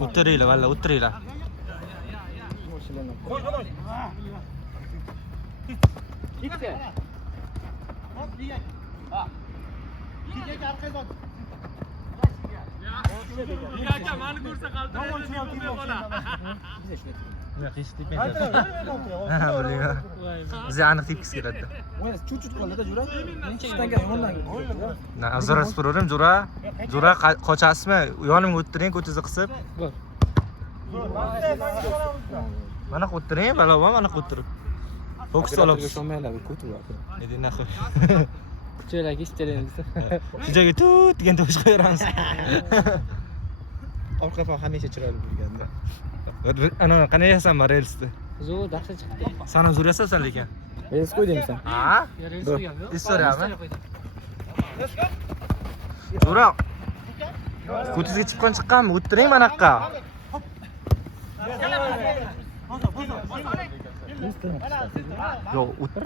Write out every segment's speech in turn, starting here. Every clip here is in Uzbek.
O'tiringlar valla, o'tiringlar. Bize aniq tepkisi keladi. Chut-chut qo'lida jura. Men ishdan yomondan. Nazora so'radim, Jura qochasizmi? Yonimga o'tiring, ko'chingizni qisib. Bor. Mana o'tiring, balava mana o'tirib. Fokus olib. Shomaylar ko'taryapti. Endi naxir. Kuchlarga istelaymiz. Shu joyga tut degan tovush qo'yamiz. Orqa fon hamisha chiroyli bo'lganda. Ana qanday yasasan relsni? Zo'r dahshat chiqdi. Sana zo'r yasasan lekin. Rels qo'ydingmi? Ha? Rels qo'yganmi? Istoriyami? Jura. Ko'chizga chiqqanmi? O'tiring mana yoqqa. Yo,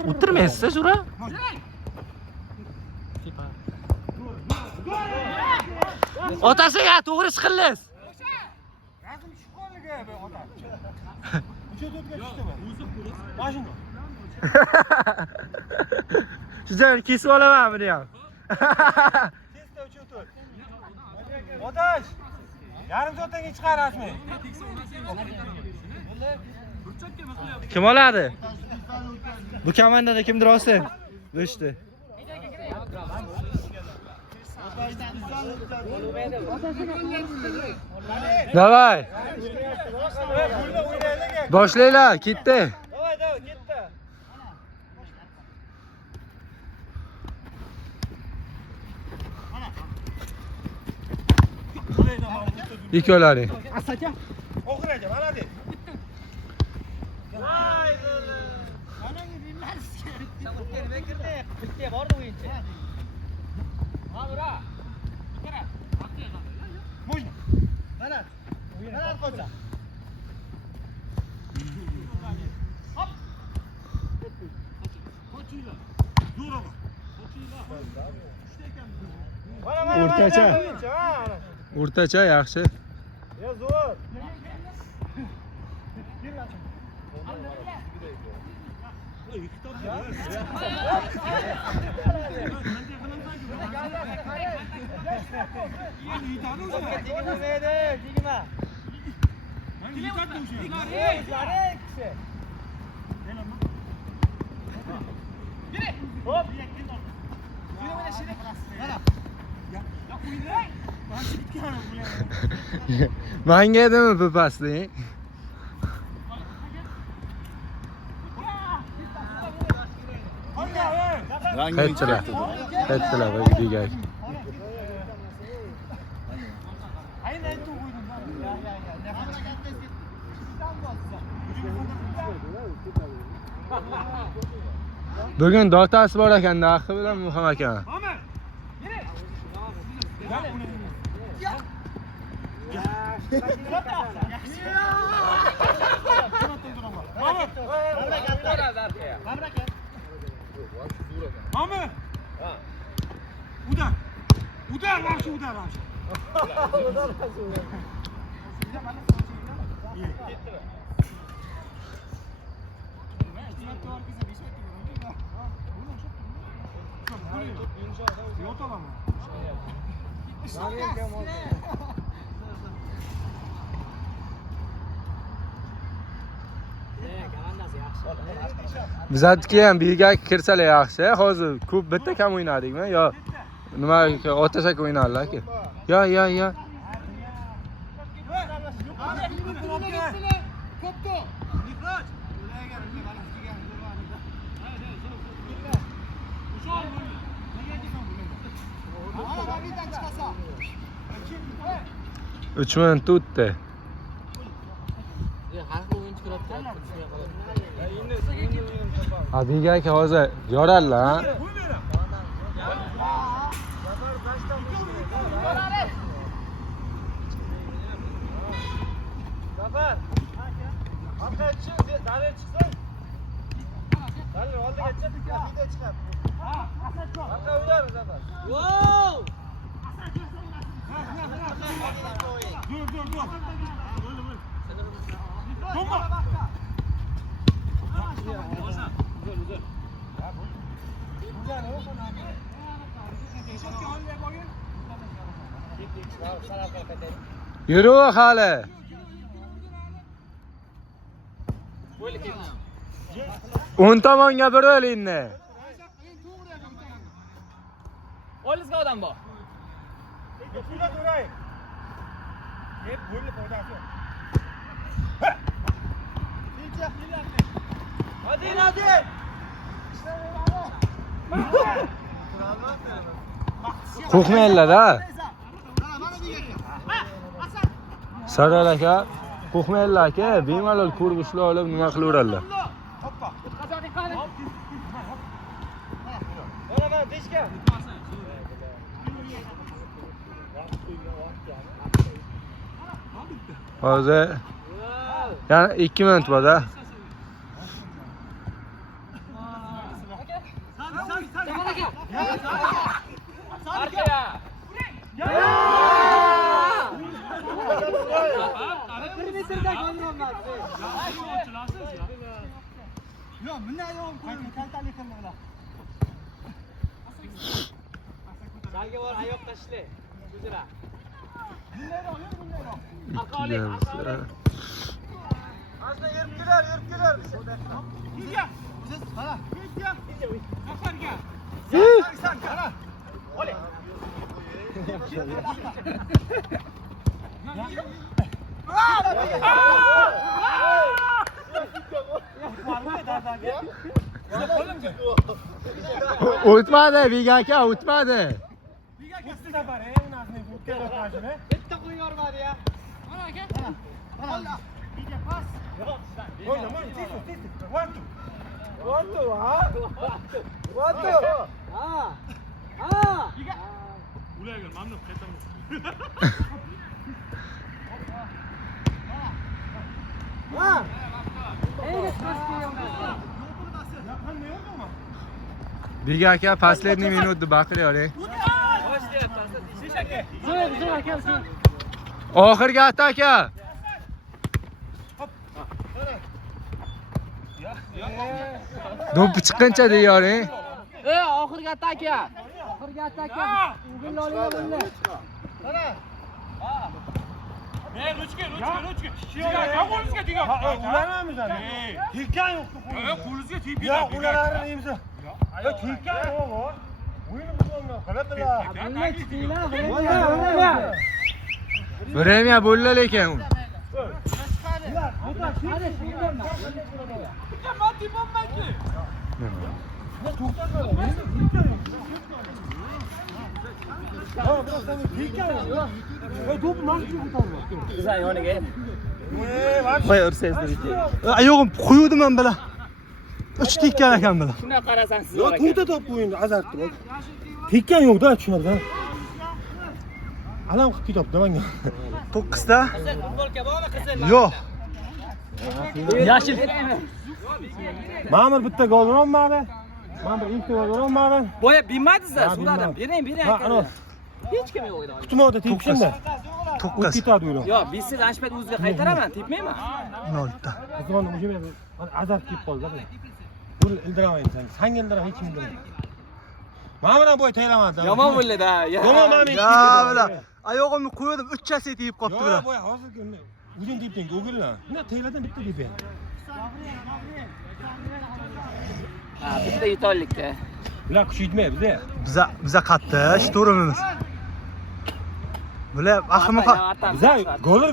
o'tirmaysiz, Jura? Otasiga to'g'ri chiqilsiz. Razm tushqonligi bu ota. Ucho'tga tushdimi? Mashina. Shu joyni kesib olaman buni ham. Kesda ucho't. Otash. Yarim soatdan chiqar rasmiy. Kim oladi? Bu komandada kimdir olsin? Bo'shdi. Davay. Boshlaylar, ketdi. Davay, ketdi. Ikkalaring. Asaka. O'qiraydi, mana de. Voy, Mana bilmas. Nima kirdi? Bitta bordi o'yinchi. Ha, bura. Ikkara. Можно. Mana. Mana qo'ysa. Hop. Qo'chinglar. Zo'raqa. Qo'chinglar. O'rtacha. O'rtacha yaxshi. Ya zo'r. Menga edimi bu pasni? Qaytdilar. Qaytdilar videoga. Bugun dotasi bor ekanda, axi bilan Muhim aka. Mami. Udar. Udar, yaxshi udar, yaxshi. Bizatki ham biga kirsalar yaxshi. Hozir ko'p bitta kam o'ynadikmi yo nima otashak o'ynarlar-ku. Yo. Uch minut o'tdi. har xil o'yinchi kirib turadi. Ha, Bilge aka hozir yorarlar, ha? Zafar. Orqaga chiq, dalil chiqsin. Dalil oldiga chiq, video chiqadi. Orqa o'ynar Zafar. Wow! Dur. Bomba. Yürü hali. O'n tomonga bir o'yinni. Olisga odam bor. Pula to'ray. Hep bo'lib foydasi yo'q. Hadi. Qo'rqmanglar-da. Sardor aka, qo'rqmanglar aka, bemalol ko'rgishlar olib nima qilaveradilar. Hoppa. Qazaq Mana deshka. Hozir yana 2 minut bor-da. Yo'q, bunday yo'q, kaltalik qilinglar. Salga bor, oyoq tashla. O'zira. Azna yurib kelar. Bizga. Siz qara. Bizga. Zafarga. Sen qara. Ole. O'tmadi, Bilge aka, o'tmadi. Bitta Zafar, unasini o'tkazib qo'yishini. Bitta qo'yib yormadi ya. Mana aka. Mana. Biga pas. O'yna, tez. One, two, ha? One, two. Biga. Ularga mamnun qaytamiz. Ha. Ey, qasqiyon. Bilge aka, последний minut baqiryapti. Oxirgi ataka. Do'ppi chiqqancha deyoring. Oxirgi ataka. O'g'illarga bo'ldi. Ruchka. Qo'lingizga tegan. Ulanamiz ana. Tekkan yo'q. Qo'lingizga tegib ketadi. Yo'q, ularni deymiz. Yo'q, tekkan yo'q. O'yinimiz bo'lmadi. Qiladilar. Bunday chiqinglar. Время bo'ldi lekin. Ayog'im qo'yuvdim men bilan. 3 tekkan ekan bilan. Shuna qarasang siz. Yo'q, to'ta top qo'yindi, azartdi. Tekkan yo'q-da, tushunarda. Alam qilib ketyapti menga. 9 ta? Futbolka bormi qizlar? Yo'q. Yashil. Ma'mur bitta gol urolmadi. Men bir ikkita gol urolmadim. Boya bilmadingiz-da, so'radim. Bering Ana. Hech kim yo'q edi. Kutmoqda tepishimda. 9 ketadi uylar. Yo'q, bizsiz anshpayt o'ziga qaytaraman, tepmayman. 0 ta. Qizg'onni o'sha yerda azar kelib qoldi. Buni ildiramayin sen. Sen ildiram hech kim ildiram. Mana bilan bo'y taylamadi. Yomon bo'ldi-da. Yomon men. Ya bilan oyog'imni qo'ydim, 3 chasi tegib qolibdi Yo'q, bilan. bo'y hozir o'zing debding, o'g'illar. Buni tayladan bitta deb. Ha, bitta yutollikda. Bular kuch yetmaydi bizga. Biza qattiq shturmimiz. Bular ahmoq. Biza gollar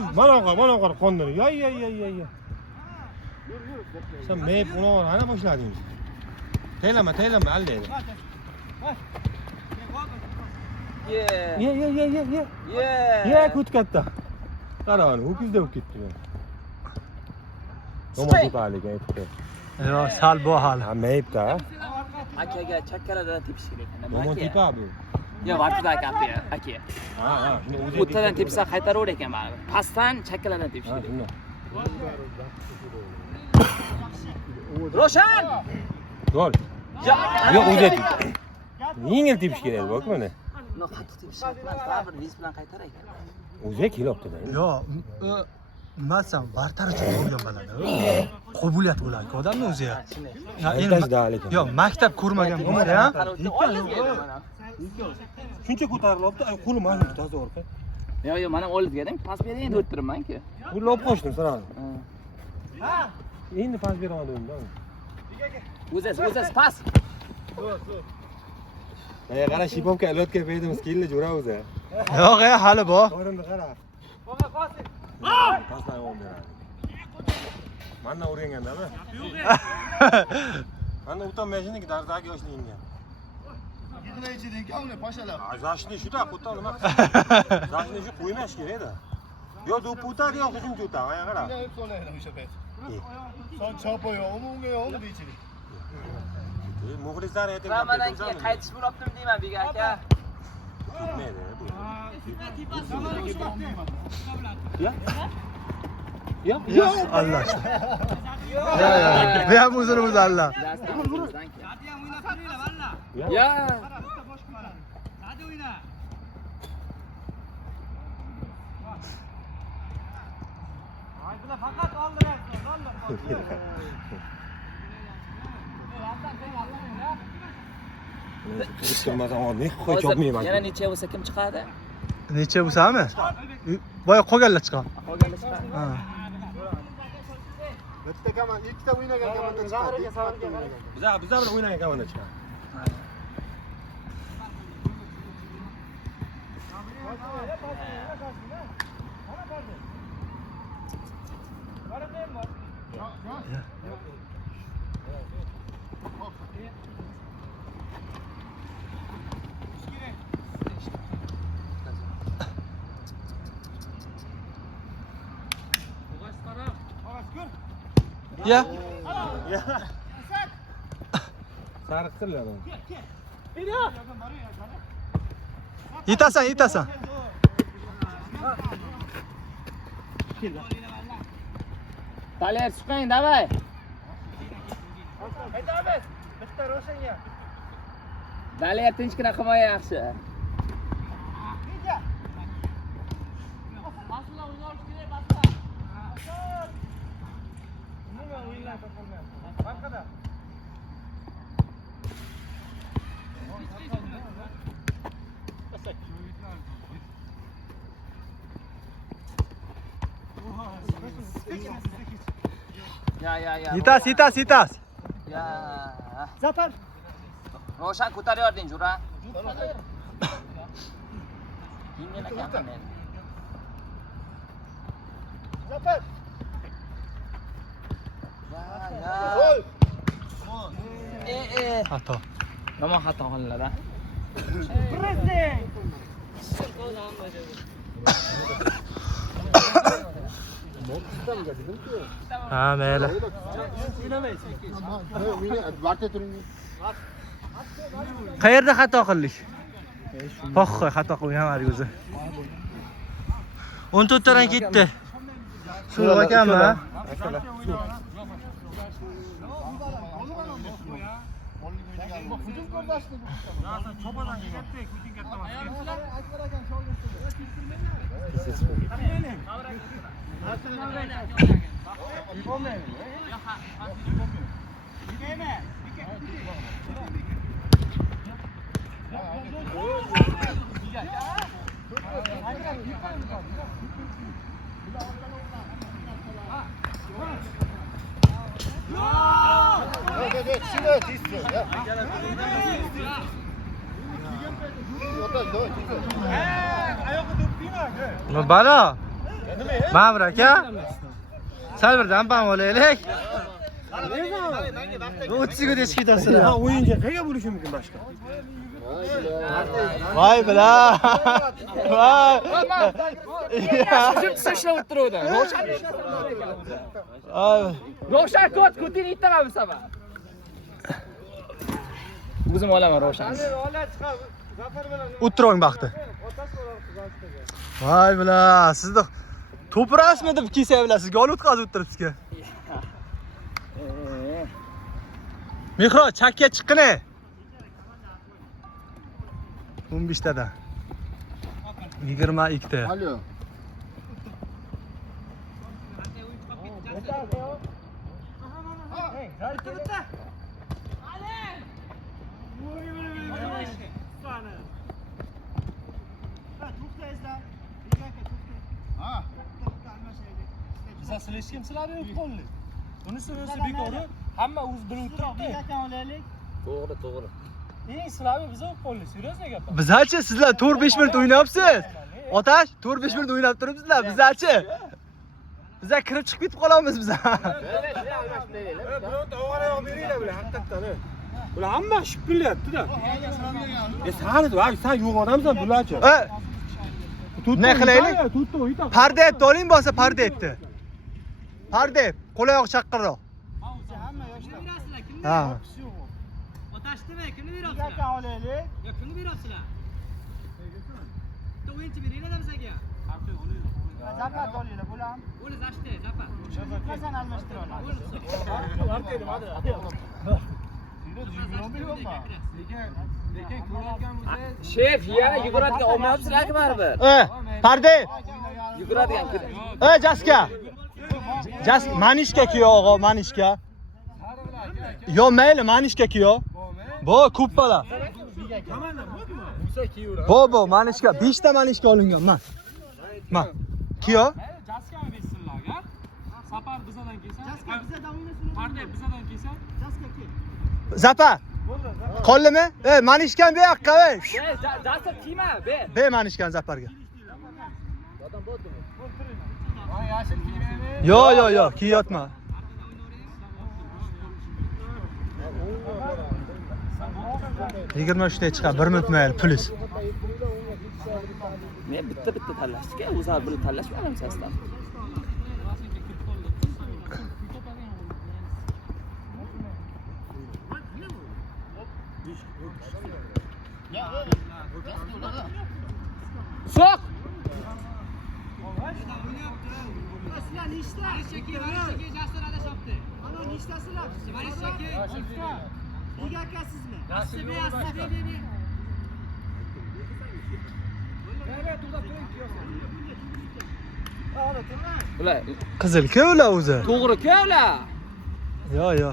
mana qor qondiri. Ya. Sen meyip onu hana boşladınız. Teyleme, aldeydi. Ye. Ye kut katta. Karavanı, o kız da o gitti. Nomotipalik aytdi. Yo, sal bu hali. Ha, mayibda. Akaga chakkalardan tepish kerak ekan. Nomotipa bu. Yo, vaqtida kapi aka. Ha, ha, shuni o'zi. O'rtadan tepsa qaytaraver ekan baribir. Pastdan chakkalardan tepish Ha, kerak. shunday. Roshan! Gol. Ya, Yo'q, o'zi aytdi. Yengil tepish kerak bu mana. no, qattiq tepish shart emas. Baribir viz bilan qaytar ekan. O'zi kelyapti-da. Yo, nima desam, bartar uchun bo'lgan bo'ladi. Qobiliyat bo'ladi odamning o'zi ham. Ya, Aytashda lekin. Yo, maktab ko'rmagan bo'lsa ham, Shuncha ko'tarilyapti, ay qo'lim mana shu tasavvur. Yo, mana oldga dedim, pas bering deb o'tiribman-ku. Pulni olib qo'shdim sirani. Endi pas beraman dedim-da. O'zasiz pas. Ey, qara, Shipovka ilotga berdim, skillni jo'ra o'zi. yo'q, hali bor. Qo'limni qara. Pasdan olib beradi. Mana o'rgangandami? Mana o'tan mashinaki darzaki yoshligingga. Zashni shu-da, xuddi nima? Zashni shu qo'ymash kerak-da. Yo do'putadi, yo hujum jo'ta, mana qara. Son chapoyo, umumiga yo'q deychilik. Muxlislar aytib Ramadan keyin qaytish bo'libdim deyman Bek aka. Ketmaydi bu. Ya? Yo, Allah. Ya, ya. Bu ham o'zini Allah. Ya. Turmadan ne qo'y chopmayman. Yana necha bo'lsa kim chiqadi? Necha bo'lsami? Boya qolganlar chiqadi. Qolganlar chiqadi. Ha. Bitta kaman, ikkita o'ynagan kamanda chiqadi. Bizlar bilan o'ynagan komanda chiqadi. Ya. Sariqtirlar uni. Yetasan. Taler chiqing, davay. Bitta Roshanga. Taler tinchgina himoya yaxshi. Ya. Yitas. Ya. Zatar. Roshan ko'taryording, Jura. Yengil ekanman men. Zatar. Ya. Xato. Yomon xato qildilar a. Ha, mayli. Vaqtda turing. Qayerda xato qildik? Xo'q, xato qilmadik o'zi. 14 tadan ketdi. Suv ekanmi? Hujum ko'rsatdi. Chopadan kelganda kuching katta Balo. Ma'mur aka. Sal bir dampam olaylik. Bu o'tisiga dech ketasizlar. Ha, o'yinga qayerga bo'lishi mumkin boshqa? Voy bila. Voy. Shim tashlab o'tiruvdi. Ravshan. Ay. Ravshan ko'tini ittama bu safar. O'zim olaman Ravshanni. O'tiring baxti. Voy bila, sizni to'pirasmi deb kelsa bilasiz, gol o'tkazib o'tiribsiz-ku. Mehro, chakka chiqqini. 15 tada. 22 ta. Alo. Biza silishga ham siladi yo'q qo'lli. Bunisi o'zi bekori, hamma o'zi bilib turibdi. To'g'ri. Eng silabi biza qo'lli, seriyozmi gap? Bizachi sizlar 4-5 minut o'ynayapsiz. Otash, 4-5 minut o'ynab turibsizlar. Bizachi. Biza kirib chiqib ketib qolamiz biza. Bironta ovarayoq beringlar bular, haqiqatdan. Bular hamma shipillayapti-da. Sen yo'q odamsan bularchi. Ne qilaylik? Tutdi, o'yta. Parda etdi, oling bo'lsa parda etdi. Parda, qo'layoq chaqqirroq. Ha. Otashdimi? Kimni beryapsizlar? Yo, kimni beryapsizlar? Bitta o'yinchi beringlar bizga. Zapat olinglar, bular. O'li zashti, zapat. Qazan almashtiradilar. Shef, yana yuguradigan olmayapsizlar-ku baribir. Parda. Yuguradigan. Jaska. Manishka kiyo og'a, manishka. Yo mayli, manishka kiyo. Bo, kuppalar. Bo, manishka, 5 ta manishka olingan, man. Kiyo? Jaskani bersinlarga. Safar bizadan kelsa, Parda bizadan kelsa, Zapa. Qo'llimi? Manishkan bu yoqqa, ey. Jasa tima, be. Be manishkan zaparga. Yo, kiyotma. Yigirma uchta chiqadi, 1 minut mayli, plus. Men bitta tanlashdik-ku, o'zlar bir tanlashmadim sasdan. Soq! Ular Qizil-ku ular o'zi. to'g'ri-ku ular. Yo.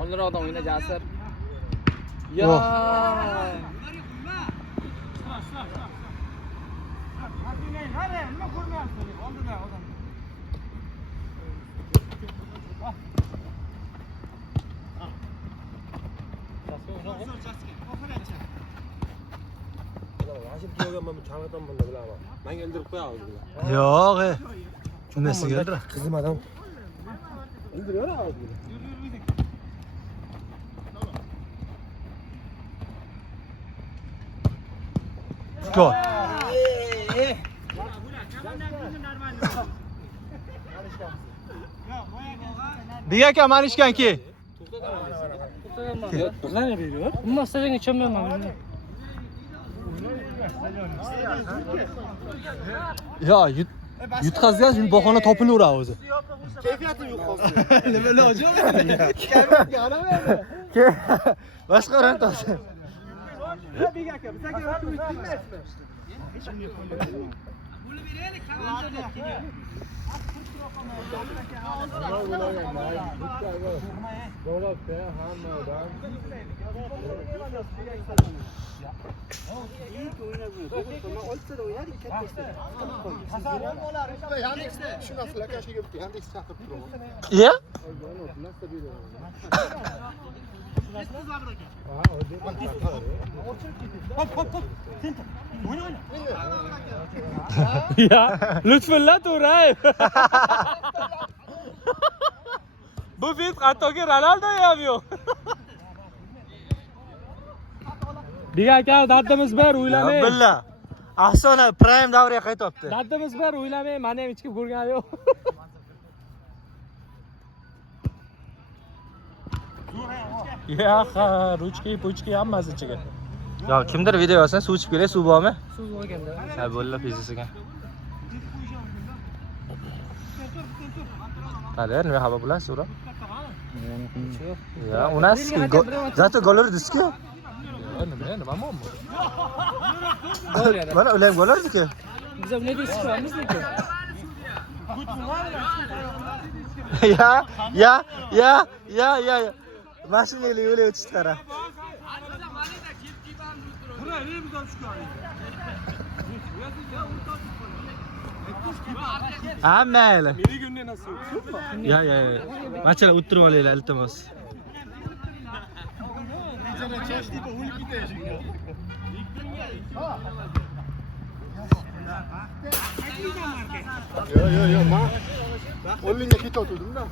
Onlardan o'yna Jasir. Yo. menga ildirib qo'yadi bular. Yo'q, shundaysiga ildir. Qizim adam. Ildiradi. Gol. Biga manishkanki. Birlarni beriyor. Umuman stadionga tushmayman. Yo, yutqazgan shuni bahona topilaveradi o'zi. Kayfiyatim yo'q hozir. Nima iloji yo'q? Kayfiyatga qaramaydi. Boshqa rantasi. Bek aka, bizaga raqam bilmaysizmi? Buni beraylik, qavancha. Shu narsalar kashiga bitta Yandex chaqirib turaman. Iya? Biz Hop hop hop. Sen oyna oyna. Ya lütfenla Turay. Bu fit hattoki Ronaldo ham yo'q. Bek aka, dardimiz bor, o'ylamang. Billa. Ahsona prime davriga qaytibdi. Dardimiz bor, o'ylamang. Meni ham ichib ko'rgan yo'q. Ya, ruchki, puchki hammasi ichiga. Yo, kimdir video yozsa, suv ichib kelay, suv bormi? Suv bo'lganda. Ha, bo'ldi, pizasiga. Qani, nima xabar bo'lasiz, ura? Ya, u nas, zato gol urdi-ku. Nima muammo? Mana ular gol urdi-ku. Biz uni deb chiqamiz-ku. Ya. Mashinaga yo'l o'tishdi qara. Ha, mayli. Meni günne nasıl? Ya. Machalar o'tirib olinglar, iltimos. Yo, ma. O'rninga ketayotgandim-da.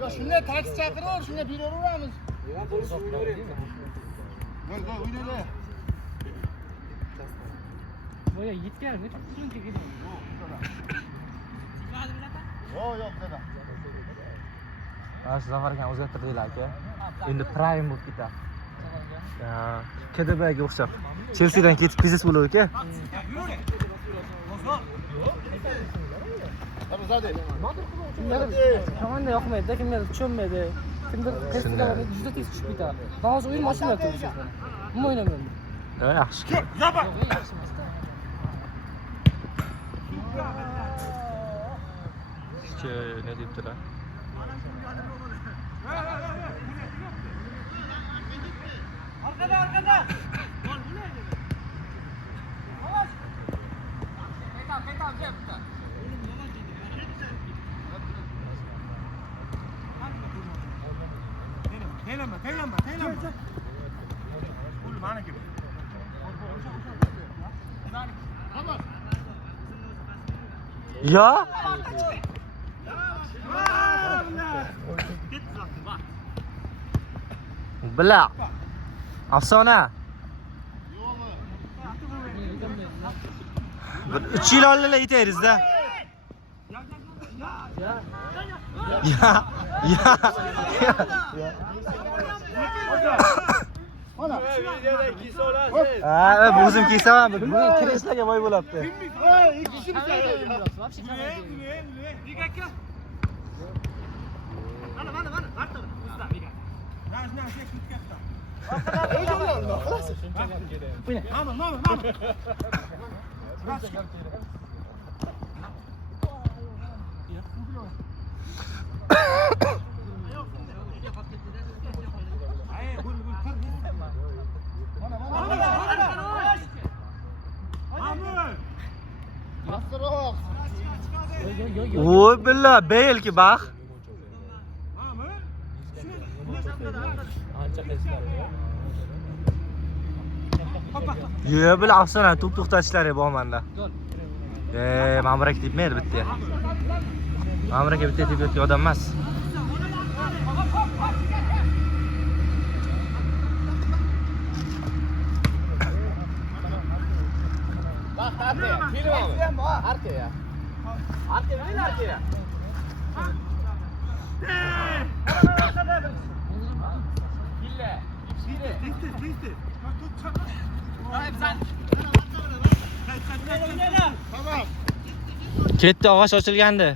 Yo, shunday taksi chaqiraver, shunday beraveramiz. Bo'l, o'ynaylar. Boya yetgan, shuncha ketdi. Yo'q, dada. Mana shu Zafargan o'zgartirdinglar aka. Endi prime bo'lib ketadi. Ya, KDBga o'xshab. Chelsidan ketib biznes bo'ladi aka. Komanda yoqmaydi, kimlar tushunmaydi. Kimdir tezda juda tez tushib ketadi. Hozir o'yin mashinalar turibdi. Nima o'ynamaydi? Ya, yaxshi. Yapa. Yaxshi emas-da. Ne deyiptilar? Arkada. Teyleme. Oğlum bana gibi. Ya? Bila. Afsona. 3 yil oldinlar yetayriz-da. Ya. Ha, bu o'zim kiysaman. Bu kreslaga boy bo'libdi. Voy billa, Bale ki bak. Yo billa afsona to'xtatishlar bu omanda. Ma'murga tepmaydi bitta. Ma'murga bitta tepayotgan odam emas. Ketdi, og'ash ochilgandi.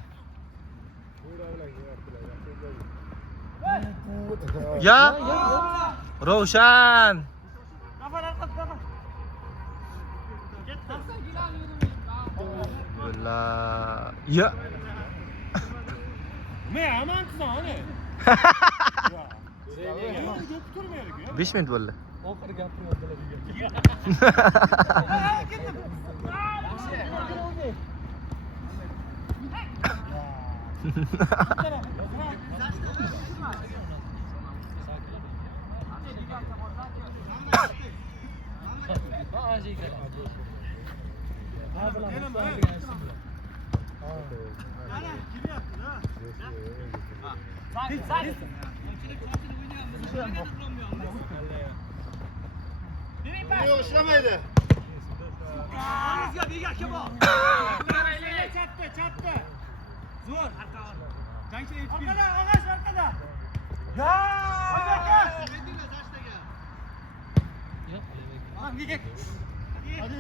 Ya! Ravshan! La. Ya. Men aman qilsam ana. Yo'q, turmaylik. 5 minut bo'ldi. Oxiri gapiryaptilar degan. Yo'q, ishlamaydi. Chatda. Zo'r. Jangchi orqada, og'ash orqada. Ya!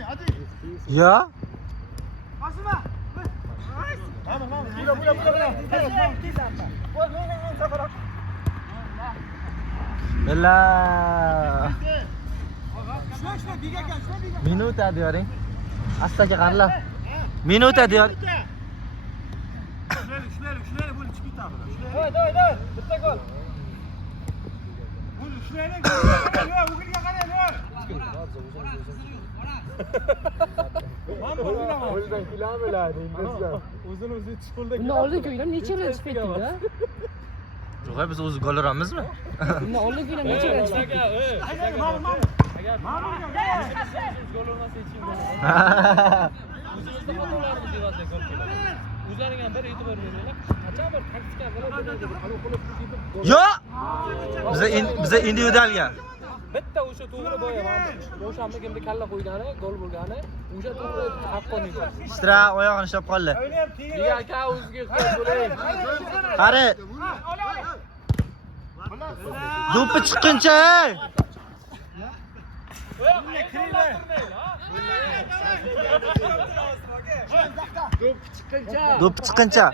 Hadi. Ya. Asma. Vamos. Bula. La. Shuna, biga aka, shuna. Minuta diyoring. Astaga qanlar. Minuta diyor. Shular bo'lib chiqib ketadi. Давай. Bitta gol. Buni shular o'g'ilga qarang, O'zidan kulameladi inglizcha. O'zini chiqildi. Bundan oldingi o'yinlar necha bilan chiqib ketdik-da? Yo'q, biz o'zi gol uramizmi? Bundan oldingi o'yinlar necha bilan chiqib ketdik? Gol urmasa hech kim o'zimizda xatolarimiz yig'adi gol keladi. O'zlaring ham bir e'tibor beringlar. Qachon bir taktika qilib Yo'q. Biza individualga. bitta o'sha to'g'ri bo'yaman. O'shanmi kimda kalla qo'ygani, gol bo'lgani, o'sha to'g'ri haqqoniy gol. Stra oyog'ini ushlab qoldi. Biga aka o'ziga ehtiyoj bo'ling. Qari. Do'pi chiqquncha. Do'pi chiqquncha.